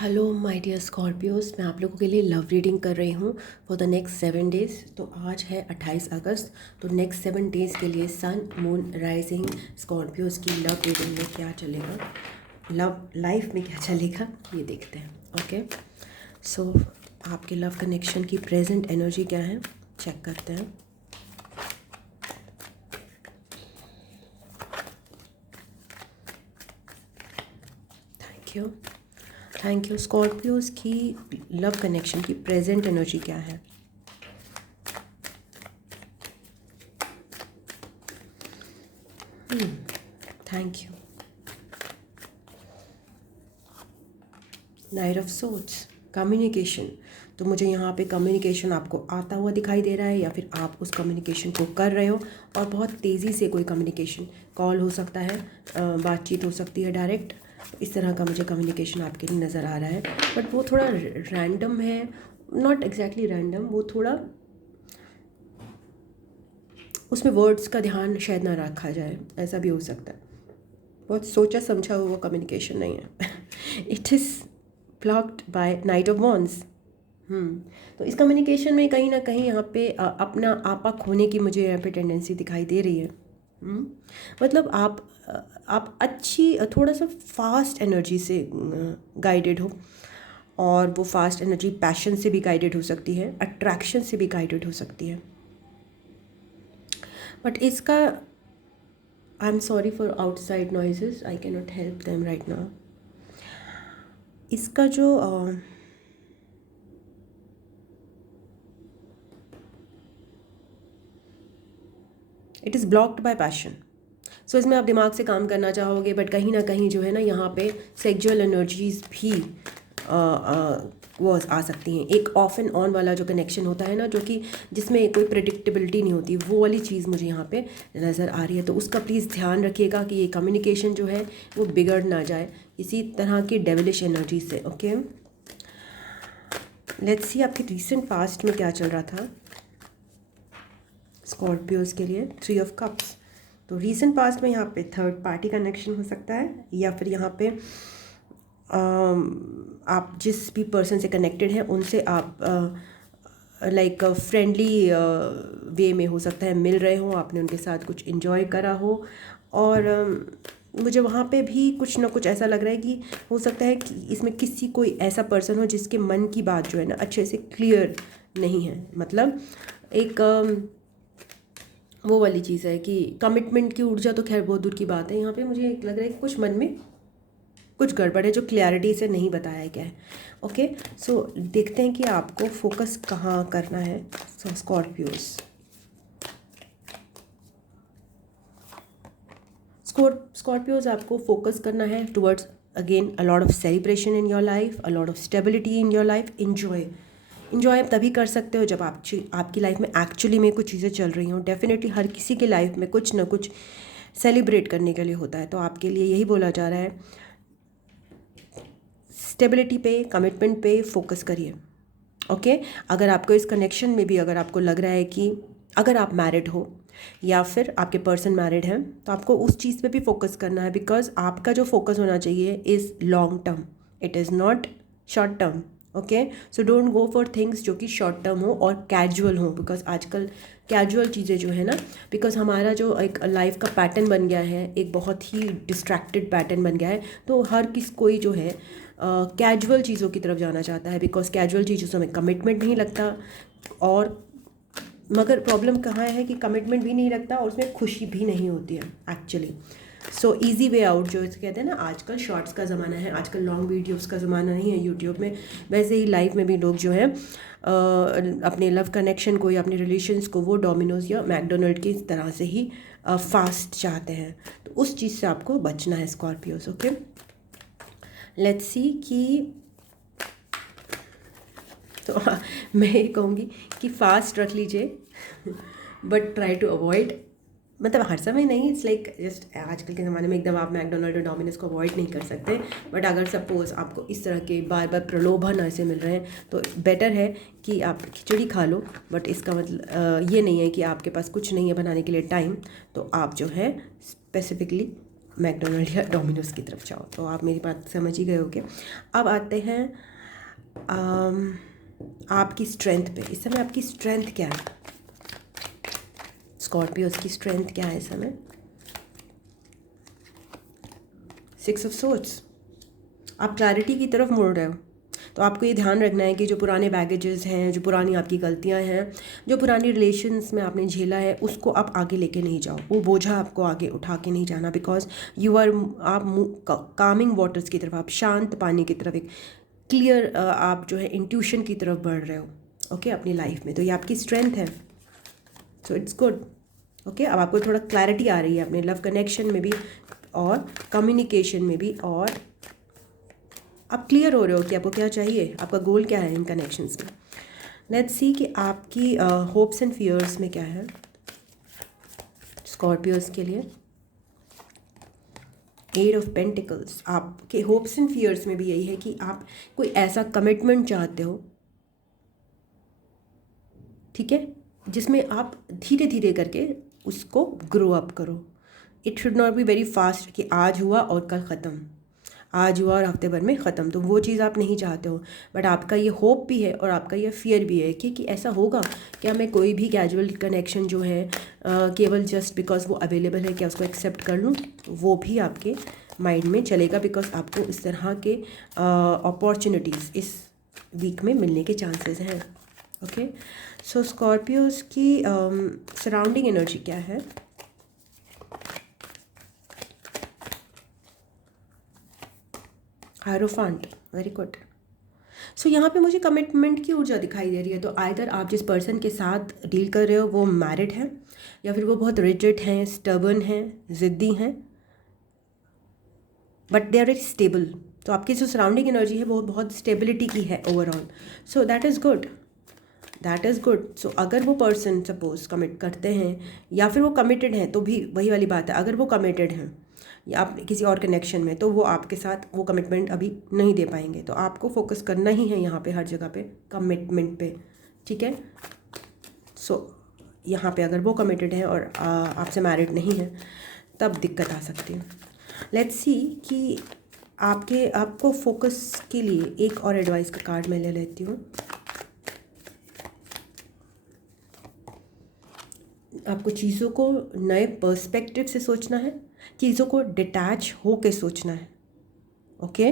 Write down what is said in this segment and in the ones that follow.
Hello my dear Scorpios, मैं आप लोगों के लिए लव रीडिंग कर रही हूँ फॉर द नेक्स्ट 7 डेज़। तो आज है 28 अगस्त। तो नेक्स्ट 7 डेज़ के लिए सन मून राइजिंग स्कॉर्पियोज की लव रीडिंग में क्या चलेगा, लव लाइफ में क्या चलेगा, ये देखते हैं। ओके, सो आपके लव कनेक्शन की प्रेजेंट एनर्जी क्या है, चेक करते हैं। थैंक यू स्कॉर्पियोज की लव कनेक्शन की प्रेजेंट एनर्जी क्या है। Thank you. Night of swords, communication. तो मुझे यहाँ पे कम्युनिकेशन आपको आता हुआ दिखाई दे रहा है, या फिर आप उस कम्युनिकेशन को कर रहे हो और बहुत तेज़ी से कोई कम्युनिकेशन, कॉल हो सकता है, बातचीत हो सकती है डायरेक्ट। इस तरह का मुझे कम्युनिकेशन आपके लिए नज़र आ रहा है, बट वो थोड़ा रैंडम है, नॉट एग्जैक्टली रैंडम, वो थोड़ा उसमें वर्ड्स का ध्यान शायद ना रखा जाए, ऐसा भी हो सकता है। बहुत सोचा समझा हुआ कम्युनिकेशन नहीं है। It is blocked bye night of wands. तो इस कम्युनिकेशन में कहीं ना कहीं यहाँ पे अपना आपा खोने की मुझे यहाँ पे टेंडेंसी दिखाई दे रही है। मतलब आप अच्छी थोड़ा सा फास्ट एनर्जी से गाइडेड हो, और वो फास्ट एनर्जी पैशन से भी गाइडेड हो सकती है, अट्रैक्शन से भी गाइडेड हो सकती है। बट इसका, I am sorry for outside noises, I can not help them right now. इसका जो it is blocked by passion. So इसमें आप दिमाग से काम करना चाहोगे, बट कहीं ना कहीं जो है ना, यहाँ पे सेक्सुअल एनर्जीज भी वो आ सकती हैं। एक ऑफ एंड ऑन वाला जो कनेक्शन होता है ना, जो कि जिसमें कोई प्रेडिक्टेबिलिटी नहीं होती, वो वाली चीज़ मुझे यहाँ पे नज़र आ रही है। तो उसका प्लीज़ ध्यान रखिएगा कि ये कम्युनिकेशन जो है वो बिगड़ ना जाए इसी तरह की डेविलिश एनर्जी से। ओके, लेट्स सी आपके रीसेंट पास्ट में क्या चल रहा था स्कॉर्पियोज के लिए। 3 ऑफ कप्स। तो रीसेंट पास्ट में यहाँ पे थर्ड पार्टी कनेक्शन हो सकता है, या फिर यहाँ पे आप जिस भी पर्सन से कनेक्टेड हैं उनसे आप लाइक फ्रेंडली वे में हो सकता है मिल रहे हो, आपने उनके साथ कुछ इन्जॉय करा हो, और मुझे वहाँ पे भी कुछ ना कुछ ऐसा लग रहा है कि हो सकता है कि इसमें किसी कोई ऐसा पर्सन हो जिसके मन की बात जो है ना अच्छे से क्लियर नहीं है। मतलब एक वो वाली चीज़ है कि कमिटमेंट की ऊर्जा तो खैर बहुत दूर की बात है, यहाँ पे मुझे लग रहा है कि कुछ मन में कुछ गड़बड़ है जो क्लैरिटी से नहीं बताया गया है। ओके, सो देखते हैं कि आपको फोकस कहाँ करना है। सो स्कॉर्पियोज आपको फोकस करना है towards again a lot of celebration in your life, a lot of stability in your life. Enjoy आप तभी कर सकते हो जब आपकी लाइफ में एक्चुअली में कुछ चीज़ें चल रही हों। डेफिनेटली हर किसी की लाइफ में कुछ ना कुछ सेलिब्रेट करने के लिए होता है, तो आपके लिए यही बोला जा रहा है, स्टेबिलिटी पे, कमिटमेंट पे फोकस करिए। ओके, अगर आपको इस कनेक्शन में भी अगर आपको लग रहा है कि अगर आप मैरिड हो या फिर आपके पर्सन मैरिड हैं, तो आपको उस चीज़ पे भी फोकस करना है, बिकॉज आपका जो फोकस होना चाहिए is long term, it is not short term. Okay, so don't go for things जो कि शॉर्ट टर्म हो और कैजुअल हो, बिकॉज आजकल कैजुअल चीज़ें जो है ना, बिकॉज हमारा जो एक लाइफ का पैटर्न बन गया है, एक बहुत ही डिस्ट्रैक्टेड पैटर्न बन गया है, तो हर कोई जो है कैजुअल चीज़ों की तरफ जाना चाहता है, बिकॉज कैजुअल चीज़ों में कमिटमेंट नहीं लगता। और मगर प्रॉब्लम कहाँ है कि कमिटमेंट भी नहीं लगता और उसमें खुशी भी नहीं होती है actually. So easy way out जो इसे कहते हैं ना, आजकल शॉर्ट्स का ज़माना है, आजकल लॉन्ग वीडियोस का ज़माना नहीं है यूट्यूब में। वैसे ही लाइफ में भी लोग जो हैं अपने लव कनेक्शन को या अपने रिलेशंस को वो डोमिनोज या मैकडोनल्ड की तरह से ही फास्ट चाहते हैं। तो उस चीज़ से आपको बचना है स्कॉर्पियोस। ओके, लेट्स सी कि तो मैं ये कहूँगी कि फास्ट रख लीजिए, बट ट्राई टू अवॉइड, मतलब हर समय नहीं, इट्स लाइक जस्ट आजकल के ज़माने में एकदम आप मैकडोनल्ड और डोमिनोज को अवॉइड नहीं कर सकते, बट अगर सपोज़ आपको इस तरह के बार बार प्रलोभन ऐसे मिल रहे हैं तो बेटर है कि आप खिचड़ी खा लो। बट इसका मतलब ये नहीं है कि आपके पास कुछ नहीं है बनाने के लिए टाइम, तो आप जो है स्पेसिफिकली मैकडोनल्ड या डोमिनोज की तरफ जाओ। तो आप मेरी बात समझ ही गए होगे। अब आते हैं आपकी स्ट्रेंथ पे। इस समय आपकी स्ट्रेंथ क्या है स्कॉर्पियोज की स्ट्रेंथ क्या है इस समय? 6 ऑफ सोर्ड्स। आप क्लैरिटी की तरफ मुड़ रहे हो। तो आपको ये ध्यान रखना है कि जो पुराने बैगेजेस हैं, जो पुरानी आपकी गलतियां हैं, जो पुरानी रिलेशन्स में आपने झेला है, उसको आप आगे लेके नहीं जाओ। वो बोझा आपको आगे उठा के नहीं जाना, बिकॉज यू आर आप कामिंग वाटर्स की तरफ, आप शांत पानी की तरफ, एक क्लियर आप जो है इंट्यूशन की तरफ बढ़ रहे हो। ओके अपनी लाइफ में। तो ये आपकी स्ट्रेंथ है। So it's good. ओके अब आपको थोड़ा क्लैरिटी आ रही है अपने लव कनेक्शन में भी और कम्युनिकेशन में भी, और आप क्लियर हो रहे हो कि आपको क्या चाहिए, आपका गोल क्या है इन कनेक्शंस में। लेट्स सी कि आपकी होप्स एंड फियर्स में क्या है स्कॉर्पियोज के लिए। 8 ऑफ पेंटिकल्स। आपके होप्स एंड फियर्स में भी यही है कि आप कोई ऐसा कमिटमेंट चाहते हो, ठीक है, जिसमें आप धीरे धीरे करके उसको ग्रो अप करो। It should not be very fast कि आज हुआ और कल ख़त्म, आज हुआ और हफ्ते भर में ख़त्म। तो वो चीज़ आप नहीं चाहते हो। बट आपका ये होप भी है और आपका ये फियर भी है कि ऐसा होगा क्या, मैं कोई भी कैजुअल कनेक्शन जो है केवल जस्ट बिकॉज वो अवेलेबल है, क्या उसको एक्सेप्ट कर लूँ। वो भी आपके माइंड में चलेगा, बिकॉज आपको इस तरह के अपॉर्चुनिटीज़ इस वीक में मिलने के चांसेस हैं। ओके सो स्कॉर्पियोज की सराउंडिंग एनर्जी क्या है? हायरोफांट। Very good. सो यहाँ पे मुझे कमिटमेंट की ऊर्जा दिखाई दे रही है। तो आइदर आप जिस पर्सन के साथ डील कर रहे हो वो मैरिड है, या फिर वो बहुत रिजिड हैं, स्टबर्न हैं, ज़िद्दी हैं, but they are very stable. तो आपकी जो सराउंडिंग एनर्जी है वो बहुत स्टेबिलिटी की है overall. So that is good, that is good. So अगर वो पर्सन सपोज कमिट करते हैं या फिर वो कमिटेड हैं, तो भी वही वाली बात है, अगर वो कमिटेड हैं या आप किसी और कनेक्शन में, तो वो आपके साथ वो कमिटमेंट अभी नहीं दे पाएंगे। तो आपको फोकस करना ही है यहाँ पे हर जगह पे कमिटमेंट पे, ठीक है। सो यहाँ पे अगर वो कमिटेड है और आपसे मैरिड नहीं है, तब दिक्कत आ सकती है। लेट्स सी कि आपको फोकस के लिए एक और एडवाइस का कार्ड मैं ले लेती हूँ। आपको चीज़ों को नए पर्सपेक्टिव से सोचना है, चीज़ों को डिटैच हो के सोचना है। ओके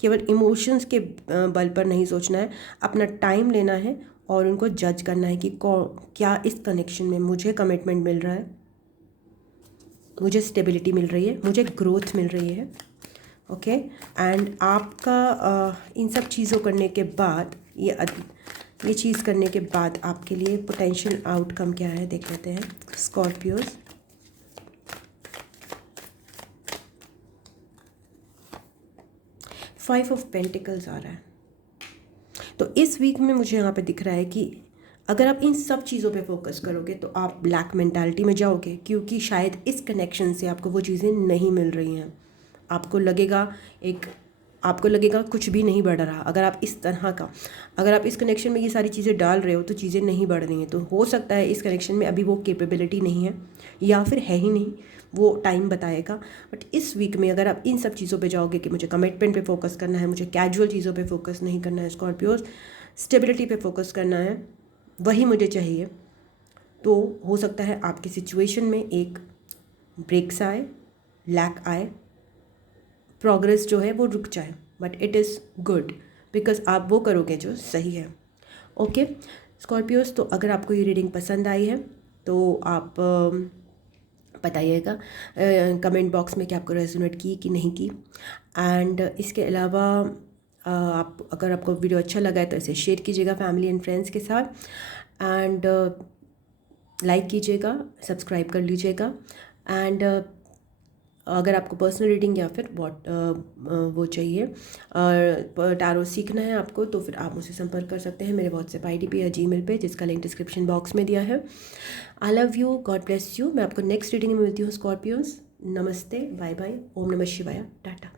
केवल इमोशंस के बल पर नहीं सोचना है, अपना टाइम लेना है और उनको जज करना है कि क्या इस कनेक्शन में मुझे कमिटमेंट मिल रहा है, मुझे स्टेबिलिटी मिल रही है, मुझे ग्रोथ मिल रही है। ओके एंड आपका इन सब चीज़ों करने के बाद ये चीज़ करने के बाद आपके लिए पोटेंशियल आउटकम क्या है देख लेते हैं स्कॉर्पियोज। फाइव ऑफ पेंटिकल्स आ रहा है। तो इस वीक में मुझे यहाँ पे दिख रहा है कि अगर आप इन सब चीज़ों पे फोकस करोगे तो आप ब्लैक मेंटालिटी में जाओगे, क्योंकि शायद इस कनेक्शन से आपको वो चीज़ें नहीं मिल रही हैं। आपको लगेगा कुछ भी नहीं बढ़ रहा। अगर आप इस कनेक्शन में ये सारी चीज़ें डाल रहे हो तो चीज़ें नहीं बढ़ रही हैं। तो हो सकता है इस कनेक्शन में अभी वो कैपेबिलिटी नहीं है, या फिर है ही नहीं, वो टाइम बताएगा। बट इस वीक में अगर आप इन सब चीज़ों पे जाओगे कि मुझे कमिटमेंट पे फोकस करना है, मुझे कैजुअल चीज़ों पे फोकस नहीं करना है स्कॉर्पियोज, स्टेबिलिटी पे फोकस करना है, वही मुझे चाहिए, तो हो सकता है आपकी सिचुएशन में एक ब्रेक्स आए, लैक आए, प्रोग्रेस जो है वो रुक जाए। But it is good because आप वो करोगे जो सही है। ओके स्कॉर्पियोज, तो अगर आपको ये रीडिंग पसंद आई है तो आप बताइएगा कमेंट बॉक्स में कि आपको रेजोनेट की कि नहीं की। एंड इसके अलावा अगर आपको वीडियो अच्छा लगा है तो इसे शेयर कीजिएगा फैमिली एंड फ्रेंड्स के साथ, एंड लाइक कीजिएगा, सब्सक्राइब कर लीजिएगा। एंड अगर आपको पर्सनल रीडिंग या फिर वो चाहिए टैरो सीखना है आपको, तो फिर आप मुझसे संपर्क कर सकते हैं मेरे व्हाट्सएप आईडी पे या जीमेल पे, जिसका लिंक डिस्क्रिप्शन बॉक्स में दिया है। I love you, God bless you. मैं आपको नेक्स्ट रीडिंग में मिलती हूँ स्कॉर्पियोज। नमस्ते, बाय बाय, ओम नमः शिवाय, टाटा।